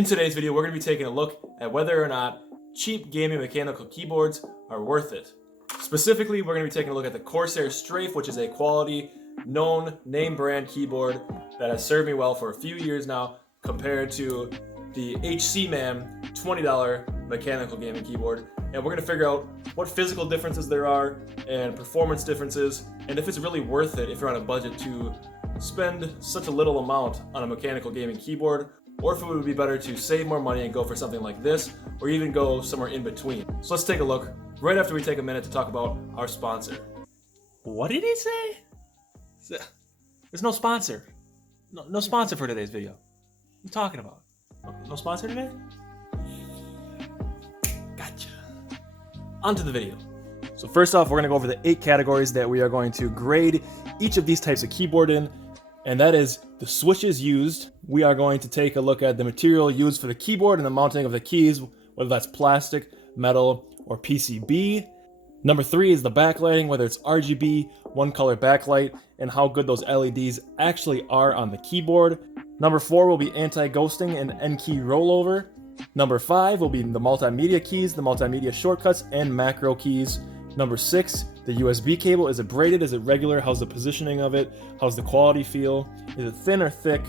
In today's video, we're going to be taking a look at whether or not cheap gaming mechanical keyboards are worth it. Specifically, we're going to be taking a look at the Corsair Strafe, which is a quality, known, name brand keyboard that has served me well for a few years now, compared to the HC Man $20 mechanical gaming keyboard. And we're going to figure out what physical differences there are and performance differences, and if it's really worth it if you're on a budget to spend such a little amount on a mechanical gaming keyboard, or if it would be better to save more money and go for something like this, or even go somewhere in between. So let's take a look right after we take a minute to talk about our sponsor. What did he say? There's no sponsor. No sponsor for today's video. What are you talking about? No sponsor today? Gotcha. On to the video. So first off, we're going to go over the 8 categories that we are going to grade each of these types of keyboard in. And that is the switches used. We are going to take a look at the material used for the keyboard and the mounting of the keys, whether that's plastic, metal, or PCB. Number 3 is the backlighting, whether it's RGB, one color backlight, and how good those LEDs actually are on the keyboard. Number 4 will be anti-ghosting and N-key rollover. Number 5 will be the multimedia keys, the multimedia shortcuts, and macro keys. Number 6, the USB cable. Is it braided? Is it regular? How's the positioning of it? How's the quality feel? Is it thin or thick?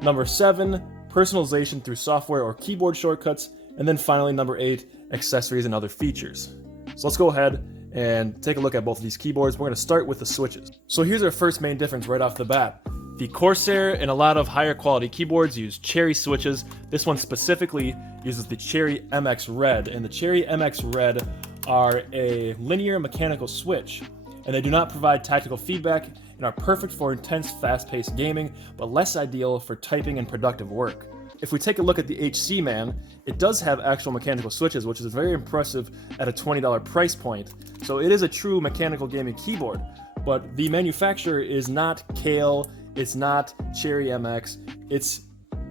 Number 7, personalization through software or keyboard shortcuts. And then finally, number 8, accessories and other features. So let's go ahead and take a look at both of these keyboards. We're going to start with the switches. So here's our first main difference right off the bat. The Corsair and a lot of higher quality keyboards use Cherry switches. This one specifically uses the Cherry MX Red, and the Cherry MX Red are a linear mechanical switch, and they do not provide tactical feedback and are perfect for intense, fast-paced gaming, but less ideal for typing and productive work. If we take a look at the HC Man, it does have actual mechanical switches, which is very impressive at a $20 price point. So it is a true mechanical gaming keyboard, but the manufacturer is not Kale, it's not Cherry MX, it's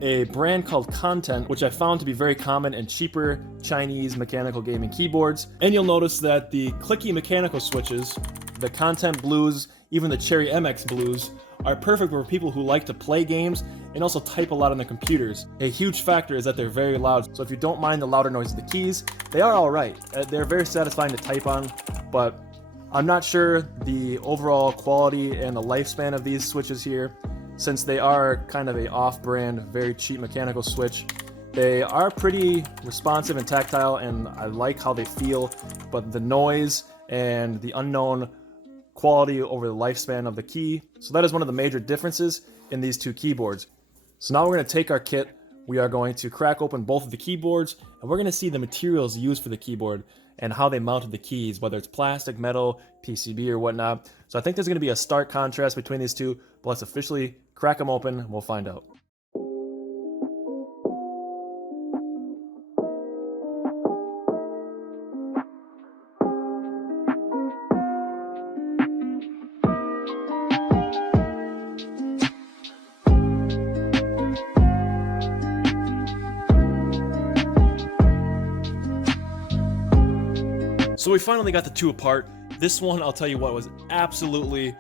a brand called Content, which I found to be very common in cheaper Chinese mechanical gaming keyboards. And you'll notice that the clicky mechanical switches, the Content Blues, even the Cherry MX Blues, are perfect for people who like to play games and also type a lot on their computers. A huge factor is that they're very loud, so if you don't mind the louder noise of the keys, they are alright. They're very satisfying to type on, but I'm not sure the overall quality and the lifespan of these switches here, since they are kind of a off-brand, very cheap mechanical switch. They are pretty responsive and tactile, and I like how they feel, but the noise and the unknown quality over the lifespan of the key. So that is one of the major differences in these two keyboards. So now we're going to take our kit, we are going to crack open both of the keyboards, and we're going to see the materials used for the keyboard and how they mounted the keys, whether it's plastic, metal, PCB, or whatnot. So I think there's going to be a stark contrast between these two, but let's officially crack them open and we'll find out. So we finally got the two apart. This one, I'll tell you what, was absolutely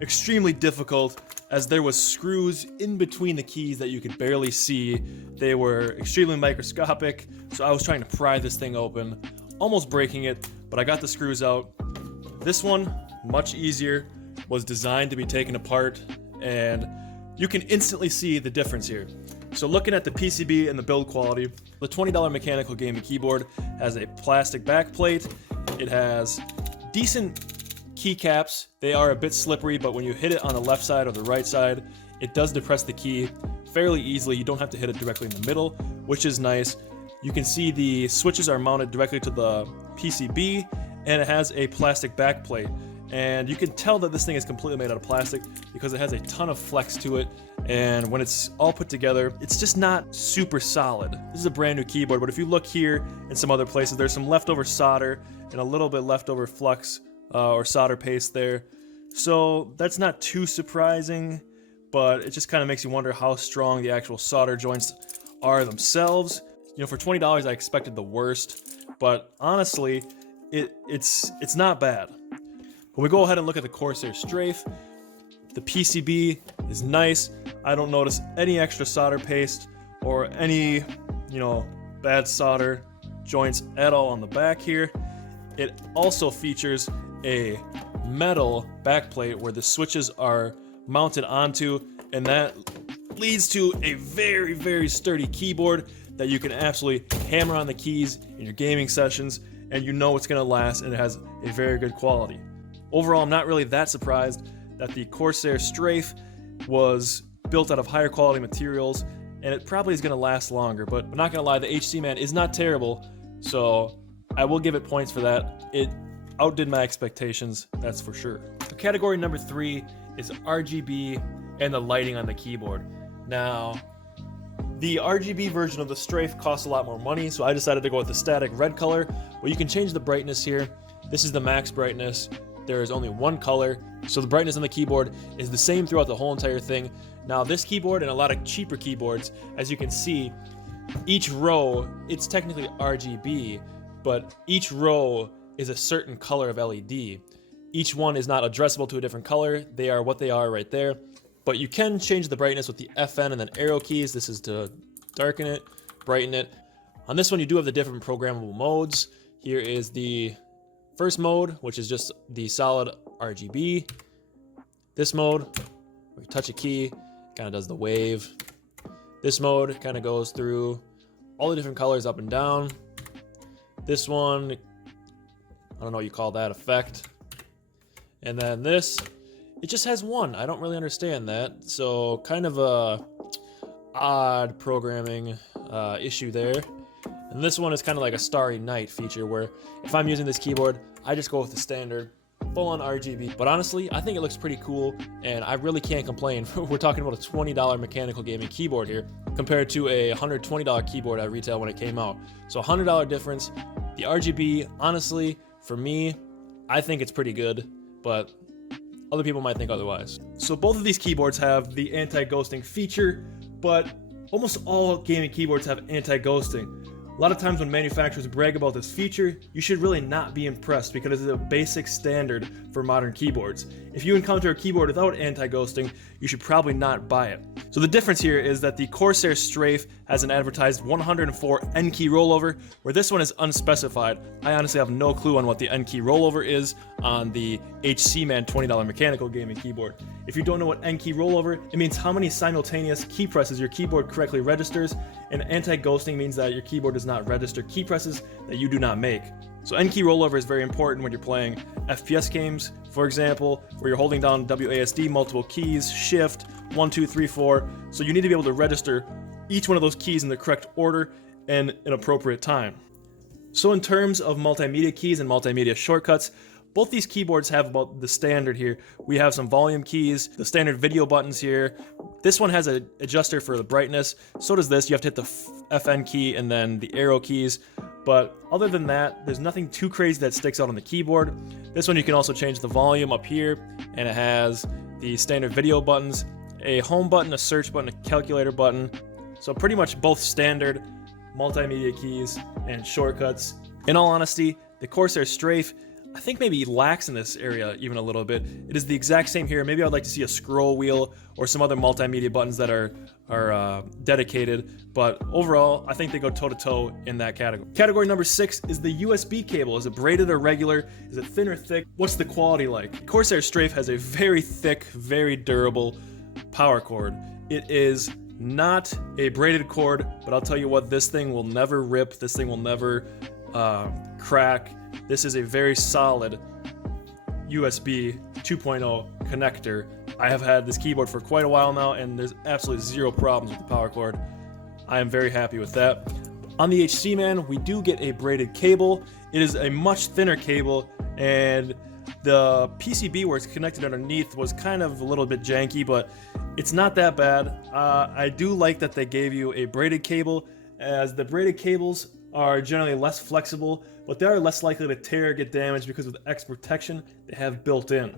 extremely difficult, as there was screws in between the keys that you could barely see. They were extremely microscopic, so I was trying to pry this thing open, almost breaking it, but I got the screws out. This one, much easier, was designed to be taken apart, and you can instantly see the difference here. So looking at the PCB and the build quality, the $20 mechanical gaming keyboard has a plastic backplate. It has decent keycaps. They are a bit slippery, but when you hit it on the left side or the right side, it does depress the key fairly easily. You don't have to hit it directly in the middle, which is nice. You can see the switches are mounted directly to the PCB, and it has a plastic backplate. And you can tell that this thing is completely made out of plastic because it has a ton of flex to it, and when it's all put together, it's just not super solid. This is a brand new keyboard, but if you look here and some other places, there's some leftover solder and a little bit leftover flux or solder paste there. So that's not too surprising, but it just kind of makes you wonder how strong the actual solder joints are themselves. You know, for $20, I expected the worst, but honestly, it's not bad. When we go ahead and look at the Corsair Strafe, the PCB is nice. I don't notice any extra solder paste or any bad solder joints at all on the back here. It also features a metal backplate where the switches are mounted onto, and that leads to a very, very sturdy keyboard that you can absolutely hammer on the keys in your gaming sessions, and it's going to last, and it has a very good quality. Overall, I'm not really that surprised that the Corsair Strafe was built out of higher quality materials, and it probably is going to last longer, but I'm not going to lie, the HC Man is not terrible, so I will give it points for that. It outdid my expectations, that's for sure. So category number 3 is RGB and the lighting on the keyboard. Now, the RGB version of the Strafe costs a lot more money, so I decided to go with the static red color. Well, you can change the brightness here. This is the max brightness. There is only one color, so the brightness on the keyboard is the same throughout the whole entire thing. Now, this keyboard and a lot of cheaper keyboards, as you can see, each row, it's technically RGB, but each row is a certain color of LED. Each one is not addressable to a different color. They are what they are right there. But you can change the brightness with the FN and then arrow keys. This is to darken it, brighten it. On this one, you do have the different programmable modes. Here is the first mode, which is just the solid RGB. This mode, where you touch a key, kind of does the wave. This mode kind of goes through all the different colors up and down. This one, I don't know what you call that effect. And then this, it just has one. I don't really understand that. So kind of a odd programming issue there. And this one is kind of like a Starry Night feature where if I'm using this keyboard, I just go with the standard full-on RGB. But honestly, I think it looks pretty cool, and I really can't complain. We're talking about a $20 mechanical gaming keyboard here compared to a $120 keyboard at retail when it came out. So $100 difference. The RGB, honestly, for me, I think it's pretty good, but other people might think otherwise. So both of these keyboards have the anti-ghosting feature, but almost all gaming keyboards have anti-ghosting. A lot of times when manufacturers brag about this feature, you should really not be impressed because it is a basic standard for modern keyboards. If you encounter a keyboard without anti-ghosting, you should probably not buy it. So the difference here is that the Corsair Strafe has an advertised 104 N-key rollover, where this one is unspecified. I honestly have no clue on what the N-key rollover is on the HC Man $20 mechanical gaming keyboard. If you don't know what N-key rollover, it means how many simultaneous key presses your keyboard correctly registers, and anti-ghosting means that your keyboard does not register key presses that you do not make. So N-key rollover is very important when you're playing FPS games, for example, where you're holding down WASD, multiple keys, shift, 1, 2, 3, 4. So you need to be able to register each one of those keys in the correct order and an appropriate time. So in terms of multimedia keys and multimedia shortcuts, both these keyboards have about the standard here. We have some volume keys, the standard video buttons here. This one has an adjuster for the brightness. So does this. You have to hit the FN key and then the arrow keys. But other than that, there's nothing too crazy that sticks out on the keyboard. This one you can also change the volume up here, and it has the standard video buttons, a home button, a search button, a calculator button. So pretty much both standard multimedia keys and shortcuts. In all honesty, the Corsair Strafe, I think maybe lacks in this area even a little bit. It is the exact same here. Maybe I'd like to see a scroll wheel or some other multimedia buttons that are dedicated, but overall, I think they go toe-to-toe in that category. Category number 6 is the USB cable. Is it braided or regular? Is it thin or thick? What's the quality like? Corsair Strafe has a very thick, very durable power cord. It is not a braided cord, but I'll tell you what, this thing will never rip. This thing will never crack. This is a very solid USB 2.0 connector. I have had this keyboard for quite a while now, and there's absolutely zero problems with the power cord. I am very happy with that. On the HC Man, we do get a braided cable. It is a much thinner cable, and the PCB where it's connected underneath was kind of a little bit janky, but it's not that bad. I do like that they gave you a braided cable, as the braided cables are generally less flexible, but they are less likely to tear or get damaged because of the X protection they have built in.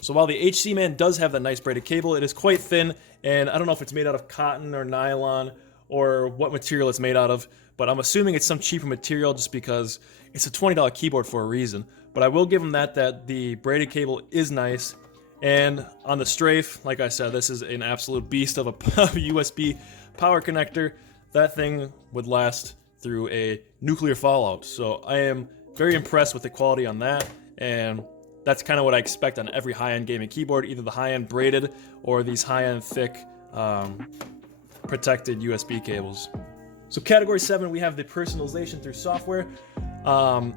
So while the HC Man does have that nice braided cable, it is quite thin, and I don't know if it's made out of cotton or nylon or what material it's made out of, but I'm assuming it's some cheaper material just because it's a $20 keyboard for a reason. But I will give them that the braided cable is nice. And on the Strafe, like I said, this is an absolute beast of a USB power connector. that thing would last through a nuclear fallout. So I am very impressed with the quality on that, and that's kind of what I expect on every high-end gaming keyboard, either the high-end braided or these high-end thick protected USB cables. So category 7, we have the personalization through software. On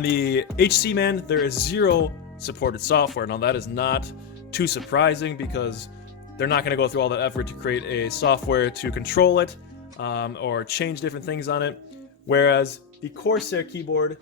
the HC Man, there is 0 supported software. Now that is not too surprising because they're not going to go through all that effort to create a software to control it or change different things on it. Whereas the Corsair keyboard,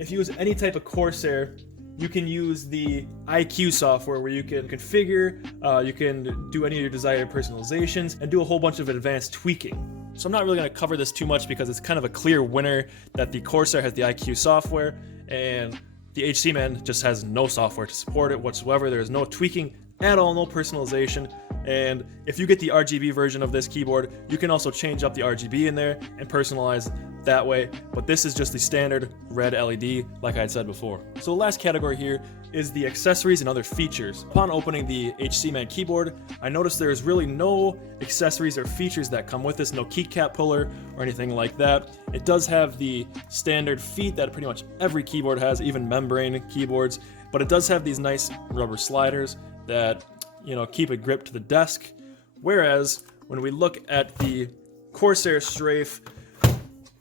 if you use any type of Corsair, you can use the IQ software where you can configure, you can do any of your desired personalizations, and do a whole bunch of advanced tweaking. So I'm not really going to cover this too much because it's kind of a clear winner that the Corsair has the IQ software and the HC Man just has no software to support it whatsoever. There is no tweaking at all, no personalization. And if you get the RGB version of this keyboard, you can also change up the RGB in there and personalize that way. But this is just the standard red LED, like I had said before. So the last category here is the accessories and other features. Upon opening the HC Man keyboard, I noticed there is really no accessories or features that come with this, no keycap puller or anything like that. It does have the standard feet that pretty much every keyboard has, even membrane keyboards, but it does have these nice rubber sliders that, you know, keep it gripped to the desk. Whereas when we look at the Corsair Strafe,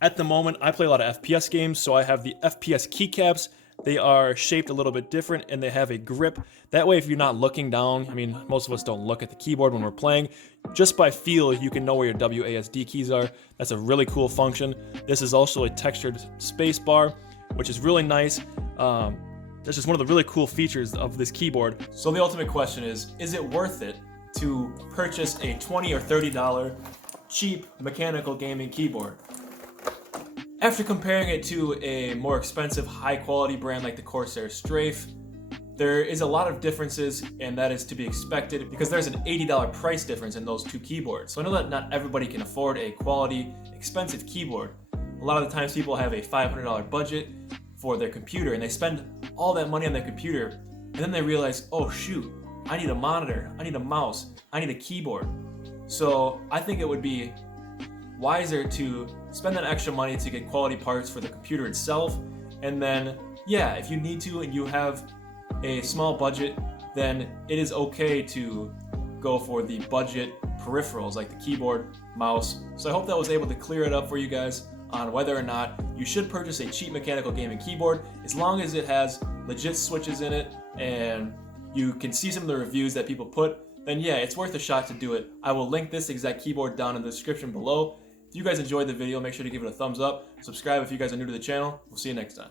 at the moment I play a lot of FPS games, so I have the FPS keycaps. They are shaped a little bit different and they have a grip. That way if you're not looking down, I mean most of us don't look at the keyboard when we're playing, just by feel you can know where your WASD keys are. That's a really cool function. This is also a textured space bar, which is really nice. That's just one of the really cool features of this keyboard. So the ultimate question is it worth it to purchase a $20 or $30 cheap mechanical gaming keyboard? After comparing it to a more expensive high quality brand like the Corsair Strafe, there is a lot of differences, and that is to be expected because there's an $80 price difference in those two keyboards. So I know that not everybody can afford a quality, expensive keyboard. A lot of the times people have a $500 budget for their computer and they spend all that money on their computer and then they realize, oh shoot, I need a monitor, I need a mouse, I need a keyboard. So I think it would be wiser to spend that extra money to get quality parts for the computer itself, and then yeah, if you need to and you have a small budget, then it is okay to go for the budget peripherals like the keyboard, mouse. So I hope that was able to clear it up for you guys on whether or not you should purchase a cheap mechanical gaming keyboard, as long as it has legit switches in it and you can see some of the reviews that people put, then yeah, it's worth a shot to do it. I will link this exact keyboard down in the description below. If you guys enjoyed the video, make sure to give it a thumbs up. Subscribe if you guys are new to the channel. We'll see you next time.